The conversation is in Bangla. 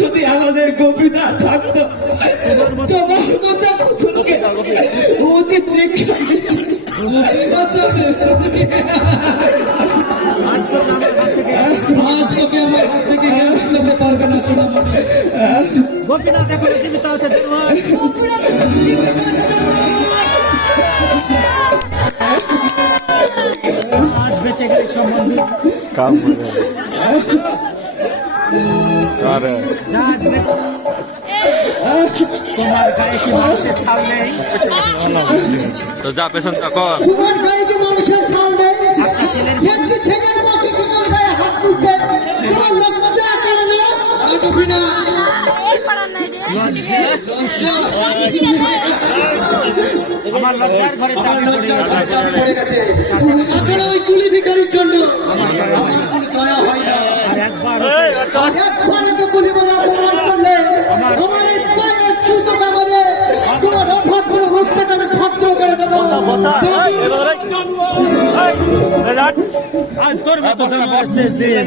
যদি আমাদের কবিতা থাকতো তোমার মতো উচিত শিক্ষা তোকে আমার হাত থেকে যেতে পারবে না সোনামণি। গোপীনাথ এখন জীবিত আছে আজ বেঁচে গেলে সম্বন্ধ কাম তোমার গায়ে কি মানুষের ছাল নেই? তো যা পেছন তখন তোমার গায়ে কি মানুষের ছাল নেই? একটা ছেলের ছেলের বসে শিশুর গায়ে হাত তুলতে তোমার লজ্জা করে না? আমার লজ্জার ঘরে চাল পড়ে গেছে। তাছাড়া ওই কুলি ভিখারির জন্য আমার দয়া হয় না। আর একবার তো কুলি বলে অপমান করলে আমার এই পায়ের জুতোটা মানে তোমার অভাব করে মুখটাকে আমি ভদ্র করে দেবো। তোর মতো শেষ দিন